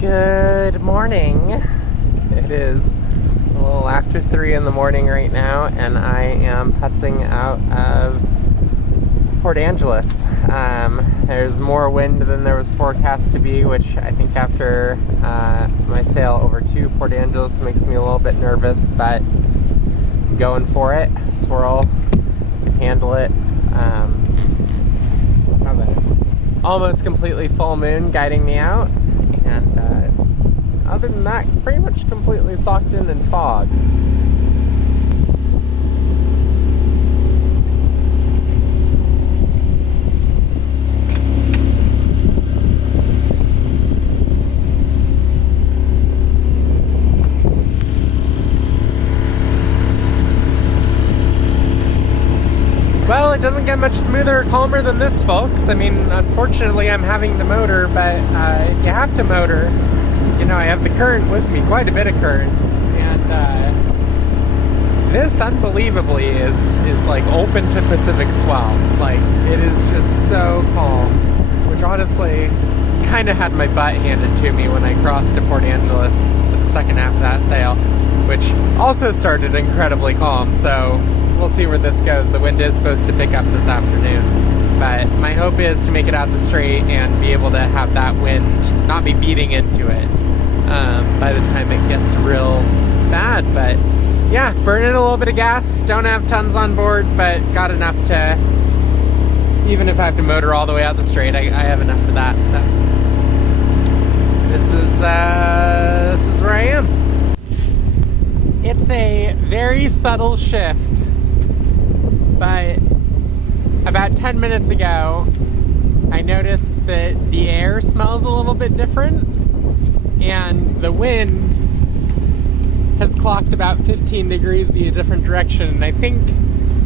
Good morning. It is a little after 3 in the morning right now, and I am putzing out of Port Angeles. There's more wind than there was forecast to be, which I think after my sail over to Port Angeles makes me a little bit nervous, but I'm going for it. Swirl can handle it. Have an almost completely full moon guiding me out, and it's, other than that, pretty much completely socked in fog. Well, it doesn't get much smoother or calmer than this, folks. I mean, unfortunately, I'm having to motor, but if you have to motor, you know, I have the current with me, quite a bit of current, and this, unbelievably, is like open to Pacific swell. Like, it is just so calm, which honestly kind of had my butt handed to me when I crossed to Port Angeles for the second half of that sail, which also started incredibly calm, so we'll see where this goes. The wind is supposed to pick up this afternoon, but my hope is to make it out the strait and be able to have that wind not be beating into it by the time it gets real bad. But yeah, burning a little bit of gas. Don't have tons on board, but got enough to, even if I have to motor all the way out the strait, I have enough for that. So this is where I am. It's a very subtle shift, but about 10 minutes ago, I noticed that the air smells a little bit different, and the wind has clocked about 15 degrees the different direction, and I think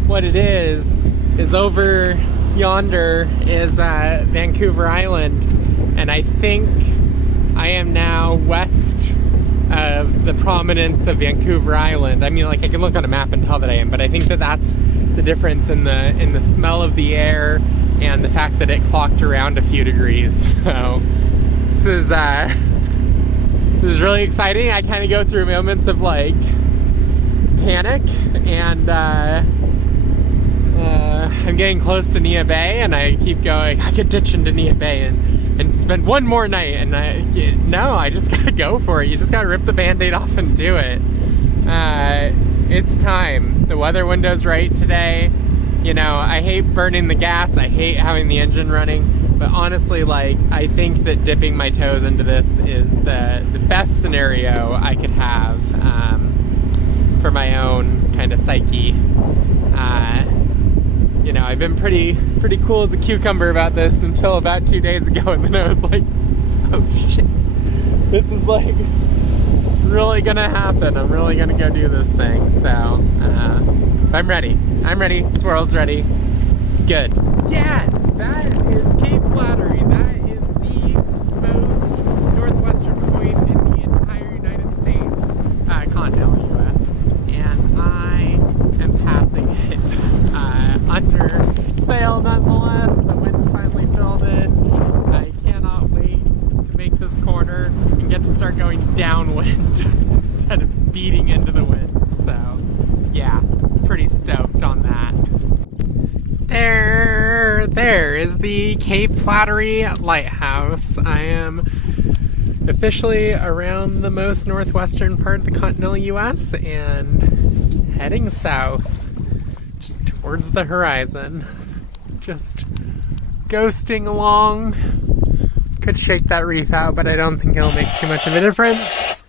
what it is over yonder is Vancouver Island, and I think I am now west of the prominence of Vancouver Island. I mean, like, I can look on a map and tell that I am, but I think that that's the difference in the smell of the air and the fact that it clocked around a few degrees. So this is really exciting. I kind of go through moments of like panic, and I'm getting close to Nia Bay, and I keep going, I could ditch into Nia Bay and spend one more night, and I just gotta go for it. You just gotta rip the band-aid off and do it. It's time. The weather window's right today. You know, I hate burning the gas, I hate having the engine running, but honestly, like, I think that dipping my toes into this is the best scenario I could have for my own kind of psyche. You know, I've been pretty cool as a cucumber about this until about 2 days ago, and then I was like, oh shit, this is like really gonna happen. I'm really gonna go do this thing. So I'm ready. Swirl's ready. It's good. Yes, that is Cape Flattery. That is the most northwestern point in the entire United States, continental US, and I am passing it under sail nonetheless. The wind finally filled in. I cannot wait to make this corner and get to start going downwind instead of beating into the wind. So yeah, pretty stoked on that. There is the Cape Flattery Lighthouse. I am officially around the most northwestern part of the continental US and heading south, just towards the horizon. Just ghosting along. Could shake that reef out, but I don't think it'll make too much of a difference,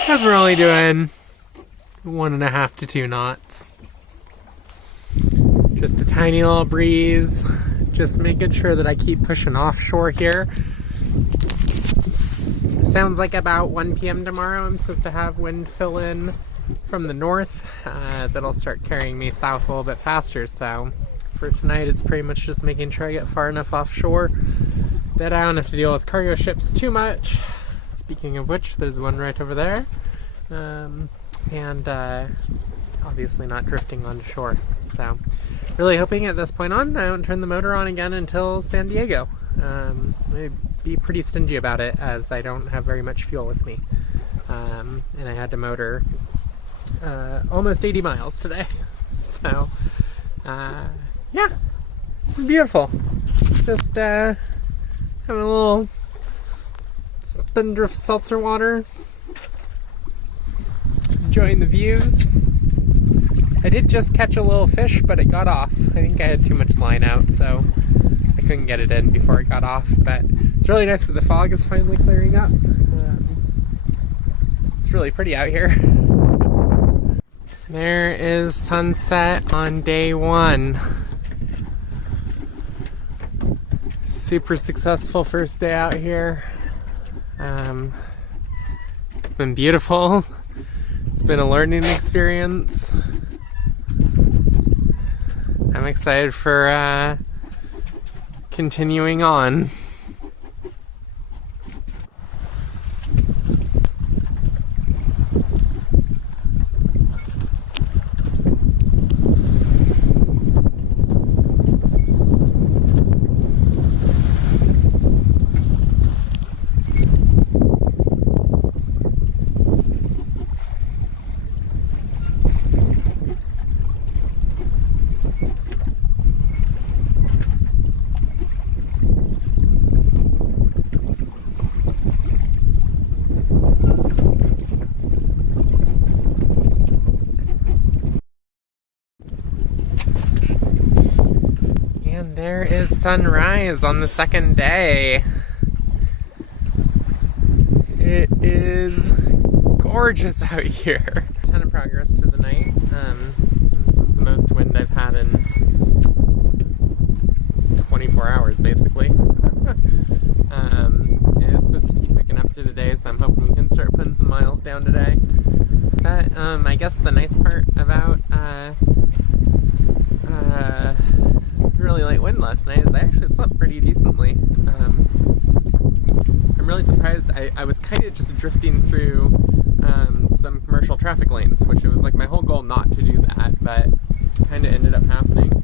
because we're only doing 1.5 to 2 knots. Just a tiny little breeze. Just making sure that I keep pushing offshore here. Sounds like about 1 p.m. tomorrow I'm supposed to have wind fill in from the north. That'll start carrying me south a little bit faster, so for tonight it's pretty much just making sure I get far enough offshore that I don't have to deal with cargo ships too much. Speaking of which, there's one right over there. And obviously not drifting onto shore. So really hoping at this point on I don't turn the motor on again until San Diego. be pretty stingy about it, as I don't have very much fuel with me. And I had to motor almost 80 miles today. So, yeah, beautiful. Just having a little Spindrift seltzer water, enjoying the views. I did just catch a little fish, but it got off. I think I had too much line out, so I couldn't get it in before it got off. But it's really nice that the fog is finally clearing up. It's really pretty out here. There is sunset on day 1. Super successful first day out here. It's been beautiful. It's been a learning experience. I'm excited for continuing on. There is sunrise on the second day. It is gorgeous out here. A ton of progress through the night. This is the most wind I've had in 24 hours, basically. It is supposed to keep picking up through the day, so I'm hoping we can start putting some miles down today. But I guess the nice part about really light wind last night is I actually slept pretty decently. I'm really surprised. I was kind of just drifting through some commercial traffic lanes, which it was like my whole goal not to do that, but kind of ended up happening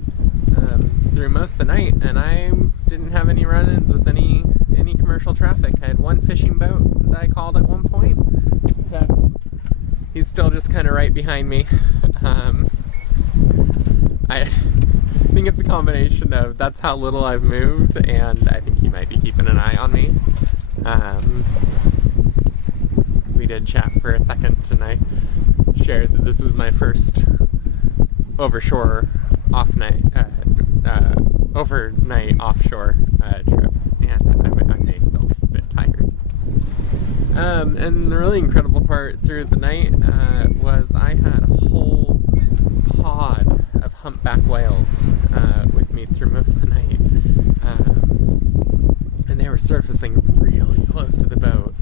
through most of the night, and I didn't have any run-ins with any commercial traffic. I had one fishing boat that I called at one point. He's still just kind of right behind me. I think it's a combination of that's how little I've moved, and I think he might be keeping an eye on me. We did chat for a second, and I shared that this was my first overnight offshore trip, and I may still be a bit tired. And the really incredible part through the night was I had a whole pod of humpback whales with me through most of the night, and they were surfacing really close to the boat.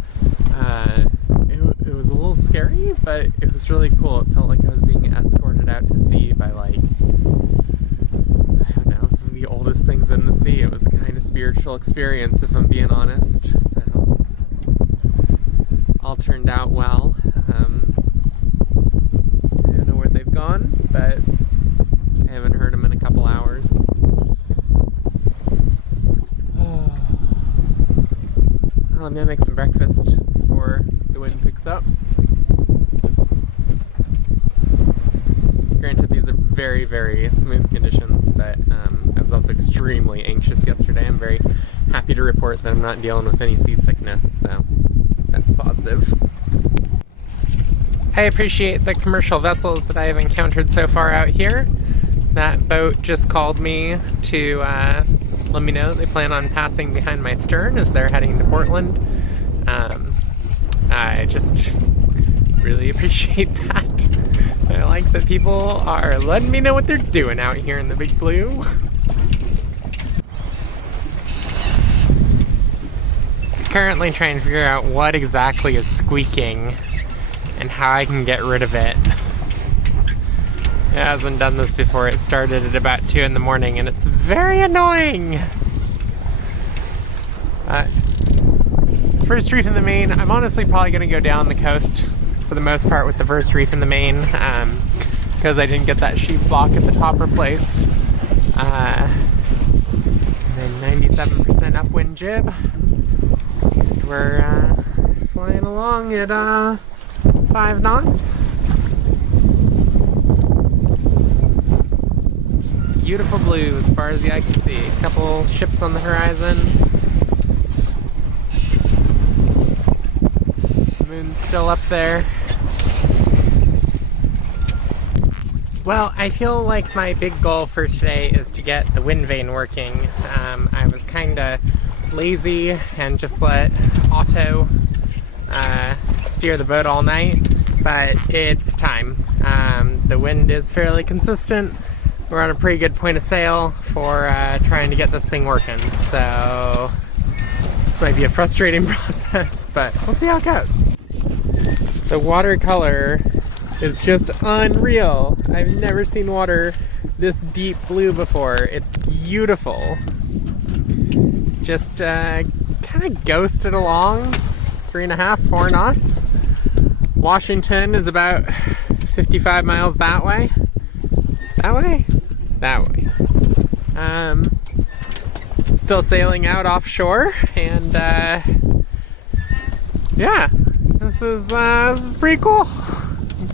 It was a little scary, but it was really cool. It felt like I was being escorted out to sea by, like, I don't know, some of the oldest things in the sea. It was a kind of spiritual experience, if I'm being honest. So all turned out well. I don't know where they've gone, but I haven't heard them in a couple hours. Well, I'm gonna make some breakfast before the wind picks up. Granted, these are very, very smooth conditions, but I was also extremely anxious yesterday. I'm very happy to report that I'm not dealing with any seasickness, so that's positive. I appreciate the commercial vessels that I have encountered so far out here. That boat just called me to let me know that they plan on passing behind my stern as they're heading to Portland. I just really appreciate that. I like that people are letting me know what they're doing out here in the big blue. Currently trying to figure out what exactly is squeaking and how I can get rid of it. It hasn't done this before. It started at about 2 in the morning and it's very annoying. First reef in the main, I'm honestly probably going to go down the coast for the most part with the first reef in the main, because I didn't get that sheep block at the top replaced. And then 97% upwind jib. we're flying along at 5 knots. Just beautiful blue as far as the eye can see. A couple ships on the horizon. Moon's still up there. Well, I feel like my big goal for today is to get the wind vane working. I was kind of lazy and just let Otto steer the boat all night, but it's time. The wind is fairly consistent. We're on a pretty good point of sail for trying to get this thing working. So this might be a frustrating process, but we'll see how it goes. The watercolor is just unreal. I've never seen water this deep blue before. It's beautiful. Just kind of ghosted along, 3.5, 4 knots. Washington is about 55 miles that way. That way? That way. Still sailing out offshore, and yeah, this is pretty cool.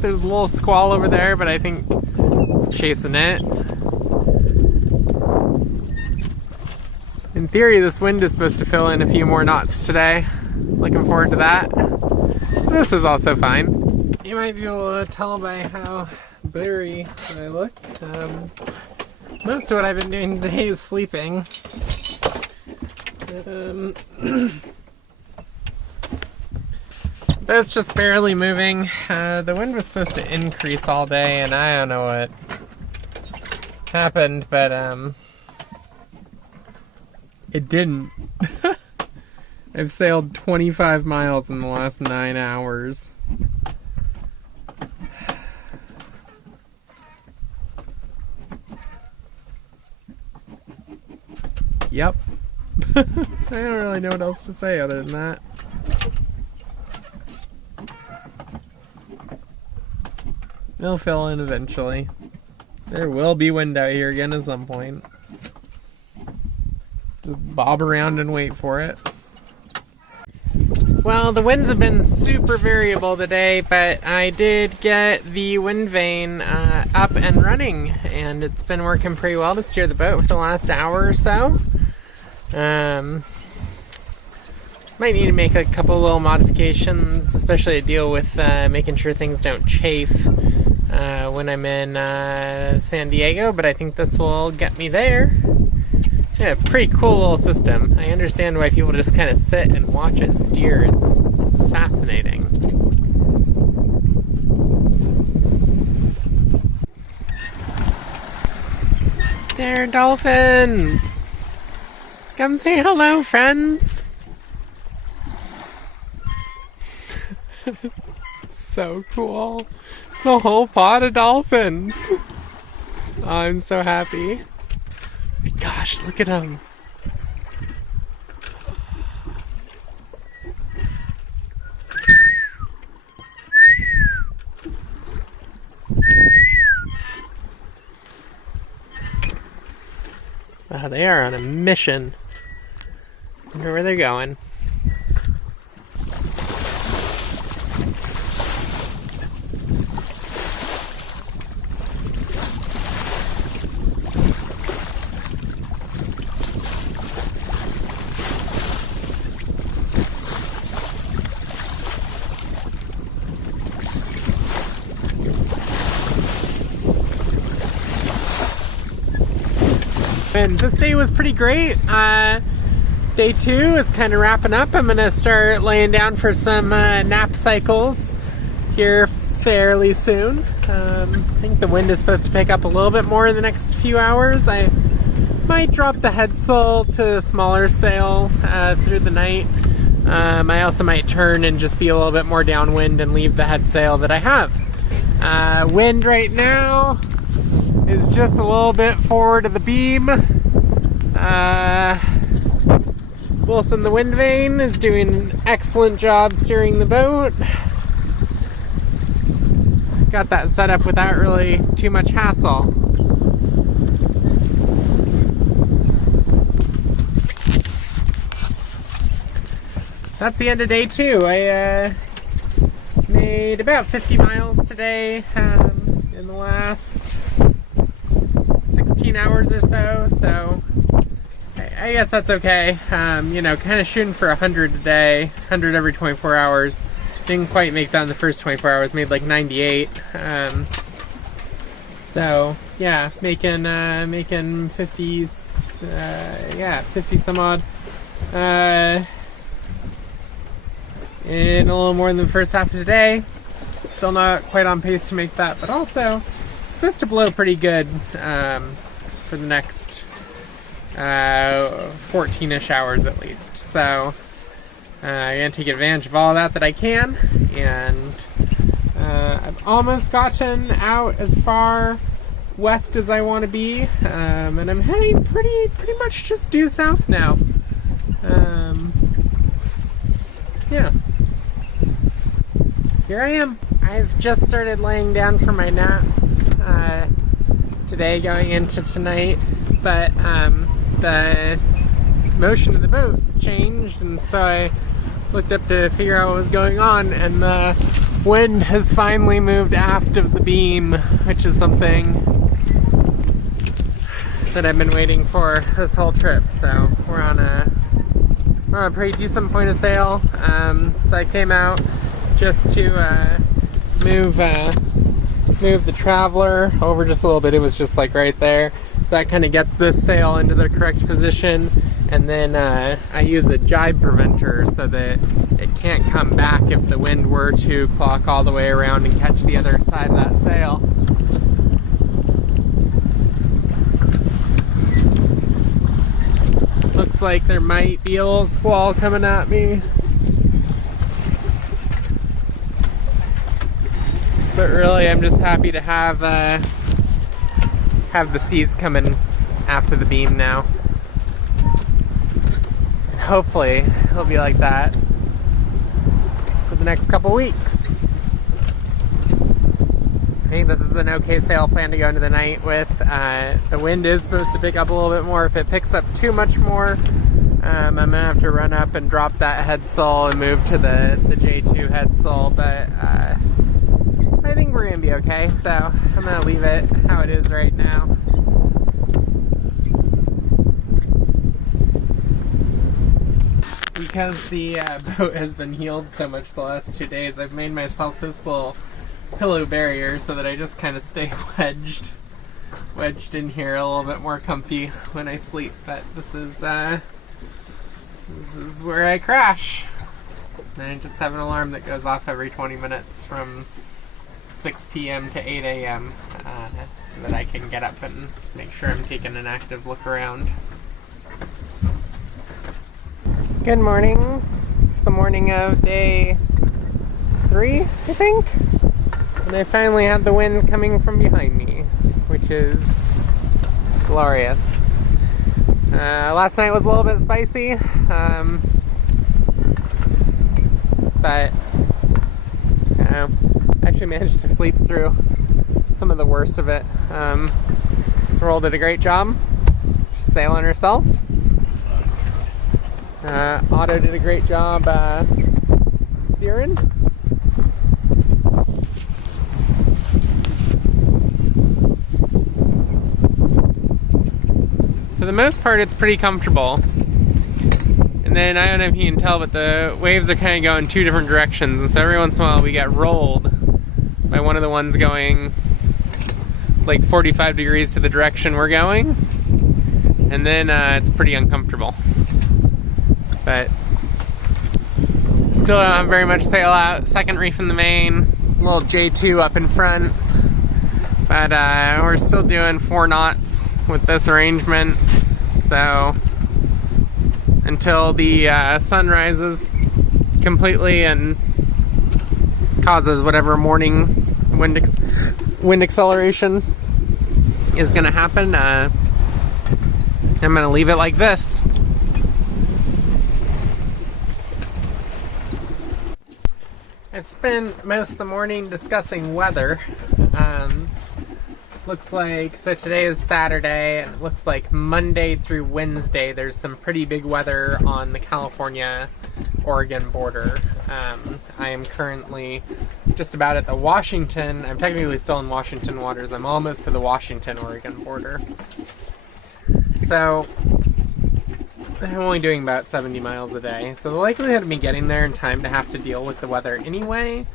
There's a little squall over there, but I think chasing it. In theory, this wind is supposed to fill in a few more knots today. Looking forward to that. This is also fine. You might be able to tell by how blurry I look. Most of what I've been doing today is sleeping. But it's just barely moving. The wind was supposed to increase all day, and I don't know what happened, but it didn't. I've sailed 25 miles in the last 9 hours. Yep. I don't really know what else to say other than that. It'll fill in eventually. There will be wind out here again at some point. Just bob around and wait for it. Well, the winds have been super variable today, but I did get the wind vane up and running, and it's been working pretty well to steer the boat for the last hour or so. Might need to make a couple little modifications, especially to deal with making sure things don't chafe when I'm in San Diego, but I think this will get me there. Yeah, pretty cool little system. I understand why people just kind of sit and watch it steer. It's fascinating. There are dolphins! Come say hello, friends! So cool. It's a whole pod of dolphins. Oh, I'm so happy. My gosh, look at them. Wow, they are on a mission. I wonder where they're going. And this day was pretty great. Day 2 is kind of wrapping up. I'm gonna start laying down for some nap cycles here fairly soon. I think the wind is supposed to pick up a little bit more in the next few hours. I might drop the headsail to smaller sail through the night. I also might turn and just be a little bit more downwind and leave the headsail that I have. Wind right now is just a little bit forward of the beam. Wilson the wind vane is doing an excellent job steering the boat. Got that set up without really too much hassle. that's the end of day 2. I made about 50 miles today in the last 16 hours or so, so I guess that's okay. You know, kind of shooting for 100 a day, 100 every 24 hours. Didn't quite make that in the first 24 hours, made like 98. So yeah, making 50s, yeah, 50 some odd in a little more than the first half of the day. Still not quite on pace to make that, but also it's supposed to blow pretty good for the next 14-ish hours at least. So I'm gonna take advantage of all that I can, and I've almost gotten out as far west as I want to be, and I'm heading pretty much just due south now. Yeah, here I am. I've just started laying down for my naps today, going into tonight, but the motion of the boat changed, and so I looked up to figure out what was going on, and the wind has finally moved aft of the beam, which is something that I've been waiting for this whole trip. So we're on a pretty decent point of sail. So I came out just to move the Traveler over just a little bit. It was just like right there. So that kind of gets this sail into the correct position, and then I use a jibe preventer so that it can't come back if the wind were to clock all the way around and catch the other side of that sail. Looks like there might be a little squall coming at me, but really I'm just happy to have the seas coming after the beam now. And hopefully it'll be like that for the next couple weeks. I think this is an okay sail plan to go into the night with. The wind is supposed to pick up a little bit more. If it picks up too much more, I'm gonna have to run up and drop that headsail and move to the J2 headsail, but I think we're gonna be okay, so I'm gonna leave it how it is right now. Because the boat has been heeled so much the last 2 days, I've made myself this little pillow barrier so that I just kind of stay wedged in here a little bit more comfy when I sleep. But this is where I crash. And I just have an alarm that goes off every 20 minutes from 6 p.m. to 8 a.m. So that I can get up and make sure I'm taking an active look around. Good morning. It's the morning of day 3, I think. And I finally had the wind coming from behind me, which is glorious. Last night was a little bit spicy, but I actually managed to sleep through some of the worst of it. Swirl did a great job just sailing herself. Otto did a great job steering. For the most part, it's pretty comfortable. And then, I don't know if you can tell, but the waves are kind of going 2 different directions. And so every once in a while we get rolled by one of the ones going like 45 degrees to the direction we're going. And then it's pretty uncomfortable. But still don't have very much sail out. Second reef in the main, little J2 up in front. But we're still doing 4 knots with this arrangement. So until the sun rises completely and causes whatever morning wind acceleration is going to happen, I'm going to leave it like this. I've spent most of the morning discussing weather. Looks like, so today is Saturday, and it looks like Monday through Wednesday there's some pretty big weather on the California Oregon border. I am currently just about at the Washington, I'm technically still in Washington waters, I'm almost to the Washington-Oregon border. So, I'm only doing about 70 miles a day, so the likelihood of me getting there in time to have to deal with the weather anyway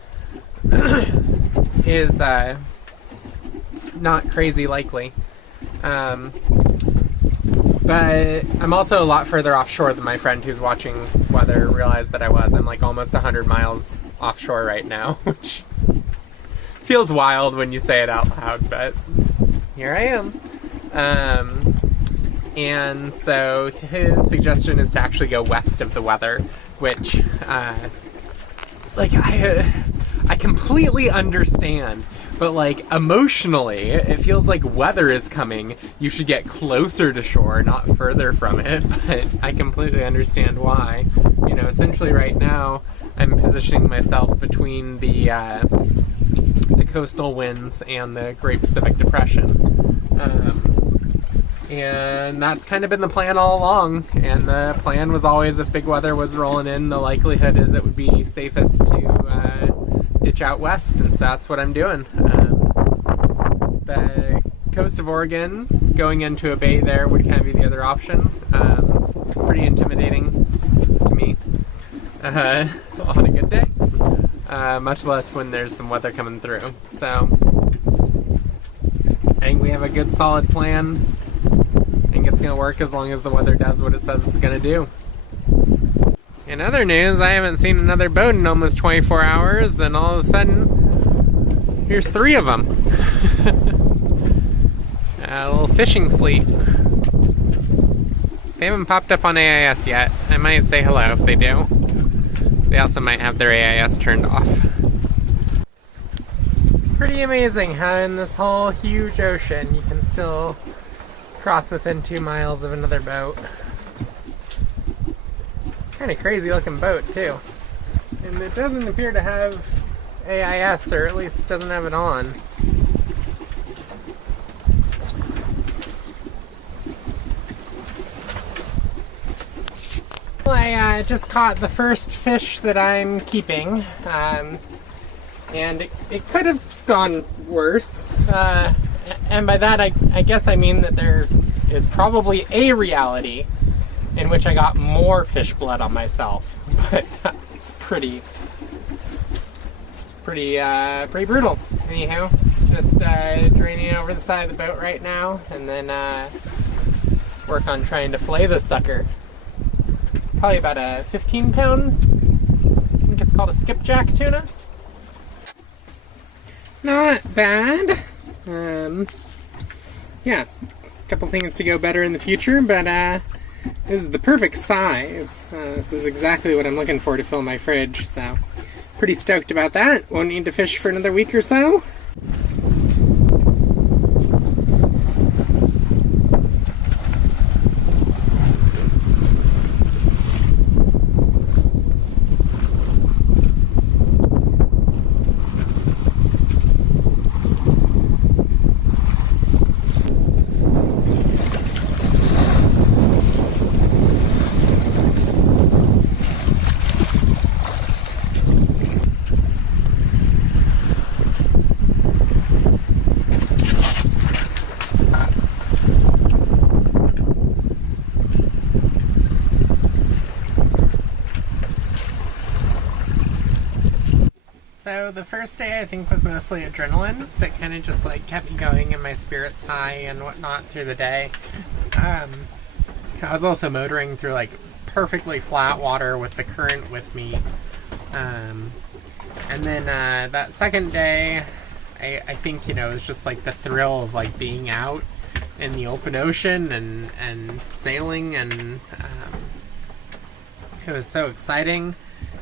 is not crazy likely. But I'm also a lot further offshore than my friend who's watching weather realized that I was. I'm like almost 100 miles offshore right now, which feels wild when you say it out loud, but here I am. And so his suggestion is to actually go west of the weather, which, like, I completely understand. But, like, emotionally, it feels like weather is coming. You should get closer to shore, not further from it. But I completely understand why. You know, essentially right now, I'm positioning myself between the coastal winds and the Great Pacific Depression. And that's kind of been the plan all along. And the plan was always, if big weather was rolling in, the likelihood is it would be safest to ditch out west, and so that's what I'm doing. The coast of Oregon, going into a bay there would kind of be the other option. It's pretty intimidating to me on a good day, much less when there's some weather coming through. So I think we have a good solid plan. I think it's going to work as long as the weather does what it says it's going to do. In other news, I haven't seen another boat in almost 24 hours, and all of a sudden, here's 3 of them. A little fishing fleet. They haven't popped up on AIS yet. I might say hello if they do. They also might have their AIS turned off. Pretty amazing how in this whole huge ocean you can still cross within 2 miles of another boat. Kind of crazy looking boat too, and it doesn't appear to have AIS, or at least doesn't have it on. Well, I just caught the first fish that I'm keeping, and it could have gone worse, and by that I guess I mean that there is probably a reality in which I got more fish blood on myself, but it's pretty brutal. Anyhow, just draining over the side of the boat right now, and then work on trying to fillet this sucker. Probably about a 15-pound, I think it's called a skipjack tuna. Not bad. Yeah, a couple things to go better in the future, but this is the perfect size. This is exactly what I'm looking for to fill my fridge, so pretty stoked about that. Won't need to fish for another week or so. So the first day I think was mostly adrenaline that kind of just like kept me going and my spirits high and whatnot through the day. I was also motoring through like perfectly flat water with the current with me. And then that second day I think, you know, it was just like the thrill of like being out in the open ocean and sailing, and it was so exciting.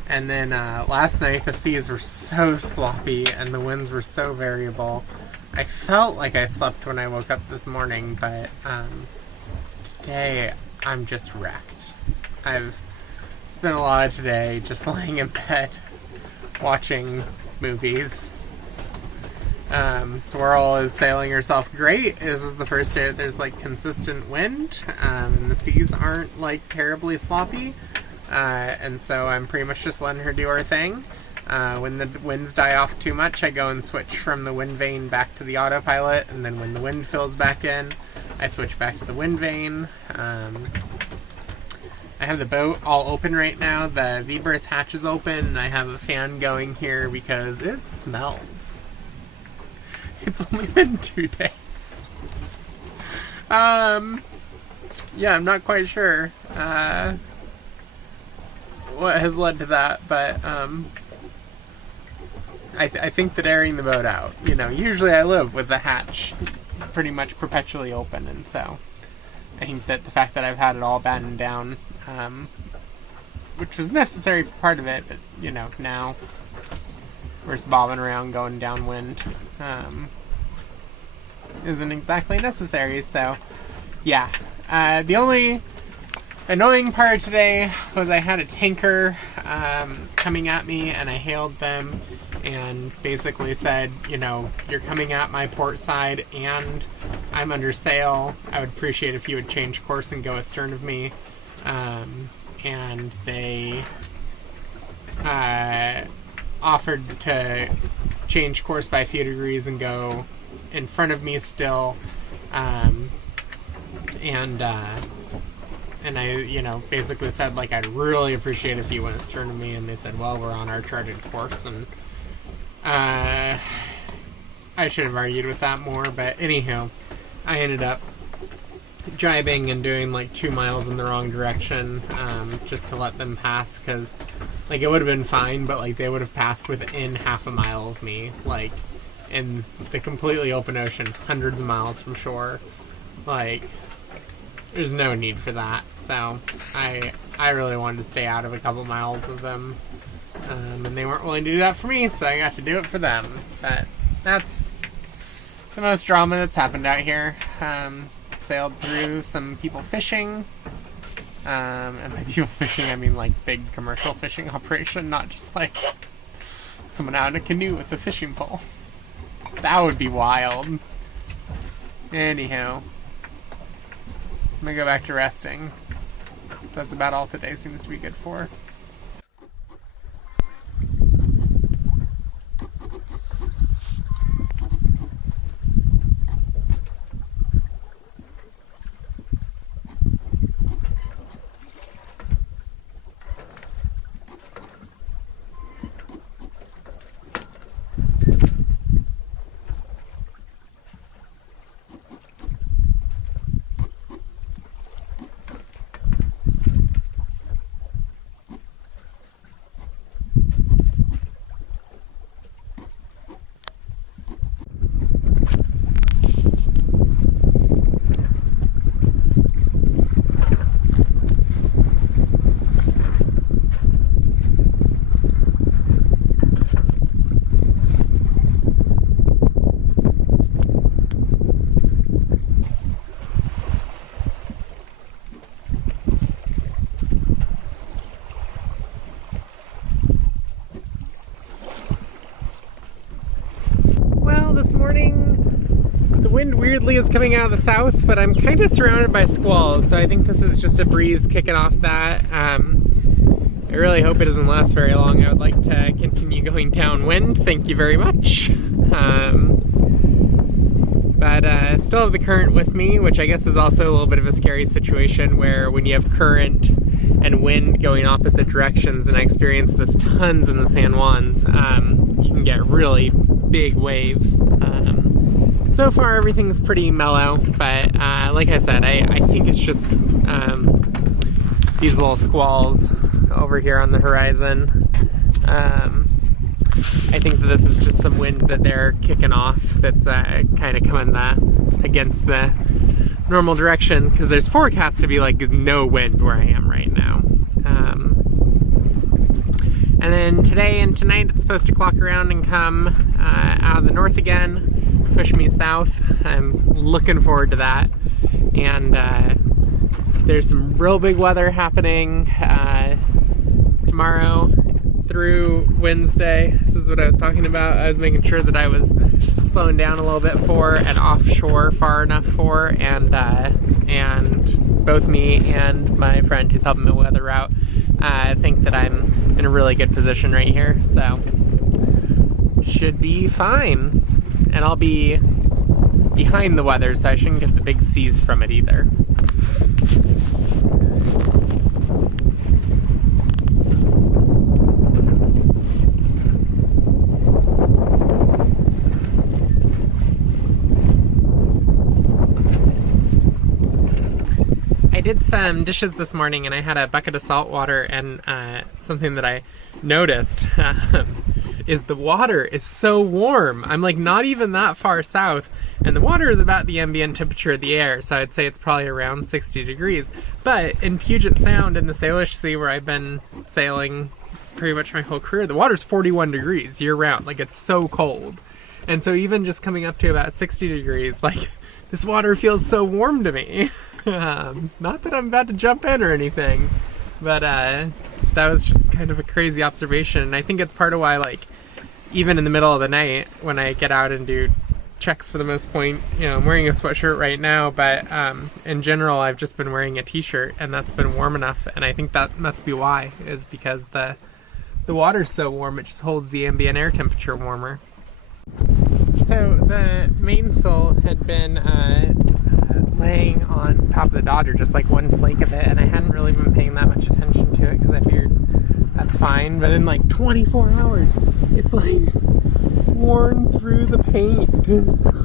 And then last night the seas were so sloppy and the winds were so variable. I felt like I slept when I woke up this morning, but today I'm just wrecked. I've spent a lot of today just laying in bed watching movies. Swirl is sailing herself great. This is the first day that there's like consistent wind, and the seas aren't like terribly sloppy. and so I'm pretty much just letting her do her thing. When the winds die off too much, I go and switch from the wind vane back to the autopilot, and then when the wind fills back in, I switch back to the wind vane. I have the boat all open right now. The V-berth hatch is open, and I have a fan going here because it smells. It's only been 2 days. Yeah, I'm not quite sure what has led to that, but I think that airing the boat out, you know, usually I live with the hatch pretty much perpetually open, and so I think that the fact that I've had it all battened down, which was necessary for part of it, but, you know, now we're just bobbing around going downwind, isn't exactly necessary. So yeah, the only annoying part today was I had a tanker coming at me, and I hailed them and basically said, you know, you're coming at my port side and I'm under sail. I would appreciate if you would change course and go astern of me. And they offered to change course by a few degrees and go in front of me still. And I, you know, basically said, like, I'd really appreciate if you went astern of me, and they said, well, we're on our charted course, and I should have argued with that more, but anyhow, I ended up jibing and doing like 2 miles in the wrong direction, just to let them pass, because, like, it would have been fine, but, like, they would have passed within half a mile of me, like, in the completely open ocean, hundreds of miles from shore. Like, there's no need for that. So I really wanted to stay out of a couple miles of them, and they weren't willing to do that for me, so I got to do it for them. But that's the most drama that's happened out here. Sailed through some people fishing, and by people fishing I mean like big commercial fishing operation, not just like someone out in a canoe with a fishing pole. That would be wild. Anyhow, I'm gonna go back to resting. That's about all today seems to be good for. This morning the wind weirdly is coming out of the south, but I'm kind of surrounded by squalls, so I think this is just a breeze kicking off that. I really hope it doesn't last very long. I would like to continue going downwind, thank you very much. But I still have the current with me, which I guess is also a little bit of a scary situation, where when you have current and wind going opposite directions, and I experienced this tons in the San Juans, you can get really big waves. So far everything's pretty mellow, but like I said, I think it's just these little squalls over here on the horizon. I think that this is just some wind that they're kicking off that's kind of coming against the normal direction, because there's forecast to be like no wind where I am right now. And then today and tonight it's supposed to clock around and come out of the north again, push me south. I'm looking forward to that. And there's some real big weather happening tomorrow through Wednesday. This is what I was talking about. I was making sure that I was slowing down a little bit for and offshore far enough for, and both me and my friend who's helping me weather route think that I'm in a really good position right here, so should be fine. And I'll be behind the weather, so I shouldn't get the big seas from it either. I did some dishes this morning and I had a bucket of salt water, and something that I noticed is the water is so warm. I'm like not even that far south, and the water is about the ambient temperature of the air, so I'd say it's probably around 60 degrees. But in Puget Sound in the Salish Sea, where I've been sailing pretty much my whole career, the water's 41 degrees year round. Like, it's so cold. And so even just coming up to about 60 degrees, like, this water feels so warm to me. Not that I'm about to jump in or anything, but that was just kind of a crazy observation. And I think it's part of why, like, even in the middle of the night when I get out and do checks, for the most point, you know, I'm wearing a sweatshirt right now, but in general I've just been wearing a t-shirt, and that's been warm enough. And I think that must be why, is because the water's so warm, it just holds the ambient air temperature warmer. So the mainsail had been laying on top of the Dodger, just like one flake of it, and I hadn't really been paying that much attention to it because I figured that's fine. But in like 24 hours, it's like worn through the paint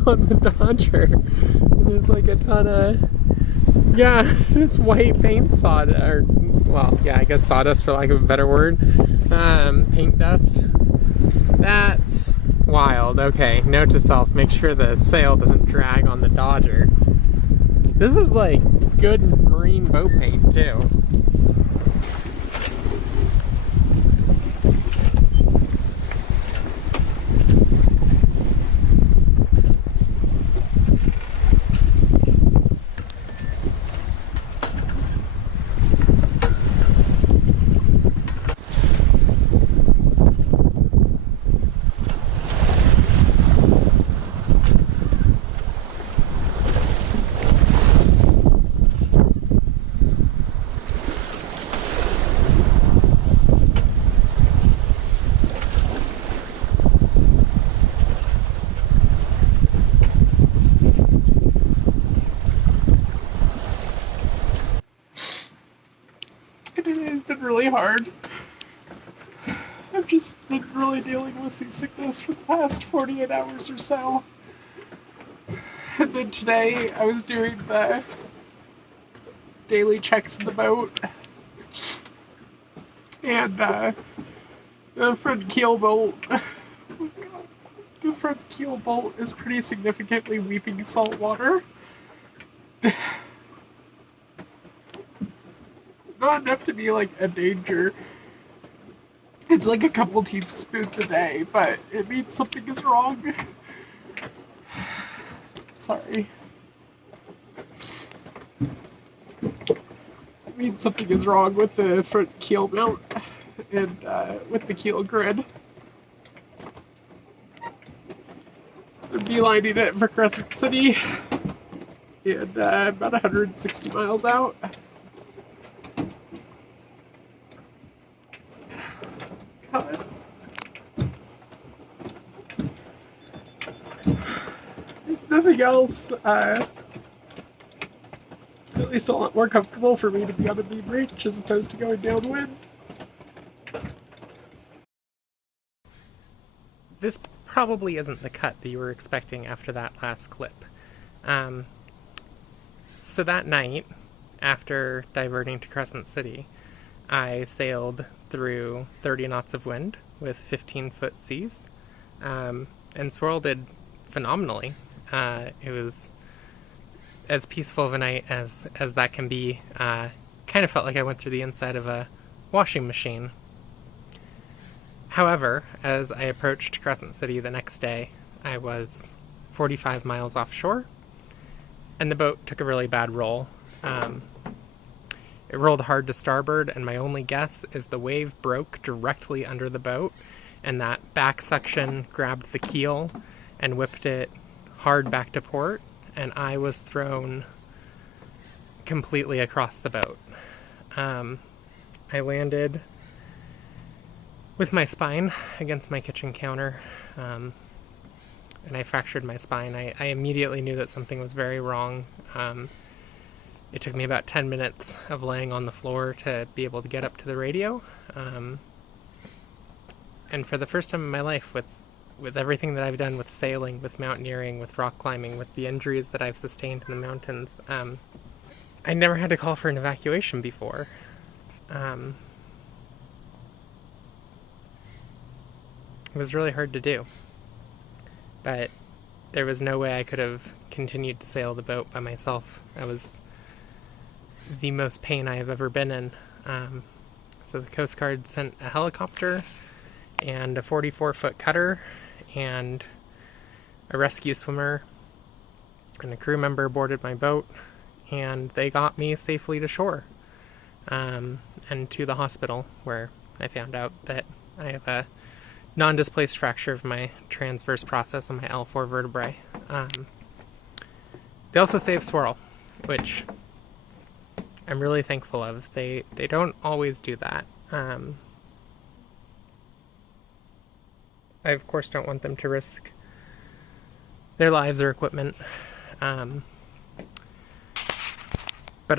on the Dodger. And there's like a ton of, yeah, this white paint sawdust, or, well, yeah, I guess sawdust for lack of a better word, paint dust. That's wild. Okay, note to self, make sure the sail doesn't drag on the Dodger. This is like good marine boat paint too. It's been really hard. I've just been really dealing with seasickness for the past 48 hours or so. And then today I was doing the daily checks in the boat. And the front keel bolt, oh God, the front keel bolt is pretty significantly weeping salt water. Not enough to be like a danger. It's like a couple teaspoons a day, but it means something is wrong. Sorry. It means something is wrong with the front keel mount and with the keel grid. They're beelining it for Crescent City and about 160 miles out. God. If nothing else, at least a lot more comfortable for me to be on the beam reach as opposed to going downwind. This probably isn't the cut that you were expecting after that last clip. So that night, after diverting to Crescent City, I sailed through 30 knots of wind with 15-foot seas, and Swirl did phenomenally. It was as peaceful of a night as that can be. Kind of felt like I went through the inside of a washing machine. However, as I approached Crescent City the next day, I was 45 miles offshore, and the boat took a really bad roll. It rolled hard to starboard, and my only guess is the wave broke directly under the boat, and that back suction grabbed the keel and whipped it hard back to port, and I was thrown completely across the boat. I landed with my spine against my kitchen counter, and I fractured my spine. I immediately knew that something was very wrong. It took me about 10 minutes of laying on the floor to be able to get up to the radio. And for the first time in my life, with everything that I've done with sailing, with mountaineering, with rock climbing, with the injuries that I've sustained in the mountains, I never had to call for an evacuation before. It was really hard to do, but there was no way I could have continued to sail the boat by myself. That was the most pain I have ever been in. So the Coast Guard sent a helicopter and a 44-foot cutter and a rescue swimmer and a crew member boarded my boat, and they got me safely to shore and to the hospital, where I found out that I have a non-displaced fracture of my transverse process on my L4 vertebrae. They also saved Swirl, which I'm really thankful of. They don't always do that. I, of course, don't want them to risk their lives or equipment. But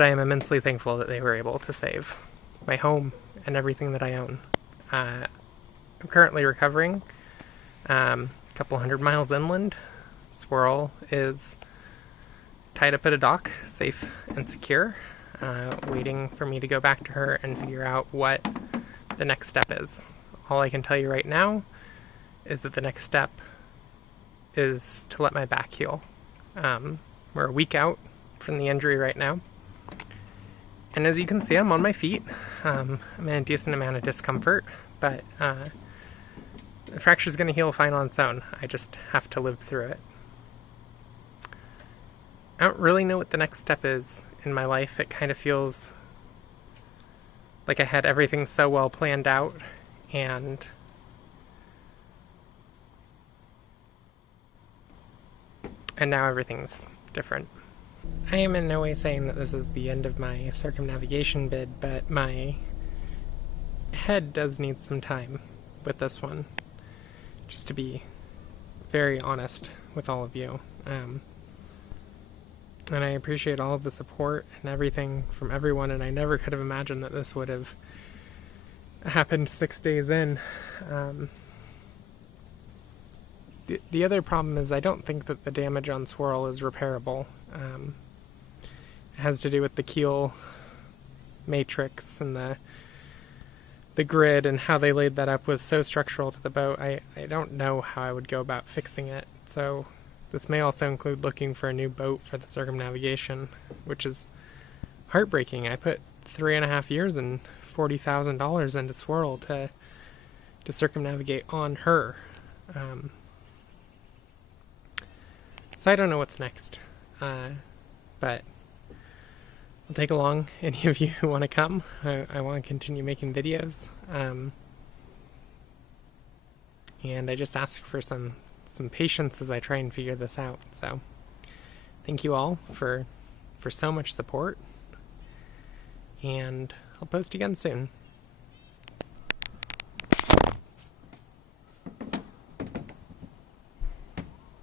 I am immensely thankful that they were able to save my home and everything that I own. I'm currently recovering a couple hundred miles inland. Swirl is tied up at a dock, safe and secure, waiting for me to go back to her and figure out what the next step is. All I can tell you right now is that the next step is to let my back heal. We're a week out from the injury right now, and as you can see, I'm on my feet. I'm in a decent amount of discomfort, but the fracture's going to heal fine on its own. I just have to live through it. I don't really know what the next step is in my life. It kind of feels like I had everything so well planned out, and now everything's different. I am in no way saying that this is the end of my circumnavigation bid, but my head does need some time with this one, just to be very honest with all of you. And I appreciate all of the support and everything from everyone, and I never could have imagined that this would have happened 6 days in. The other problem is I don't think that the damage on Swirl is repairable. It has to do with the keel matrix, and the grid and how they laid that up was so structural to the boat. I don't know how I would go about fixing it. So this may also include looking for a new boat for the circumnavigation, which is heartbreaking. I put 3.5 years and $40,000 into Swirl to circumnavigate on her. So I don't know what's next, but I'll take along any of you who want to come. I want to continue making videos, and I just ask for some patience as I try and figure this out. So thank you all for so much support, and I'll post again soon.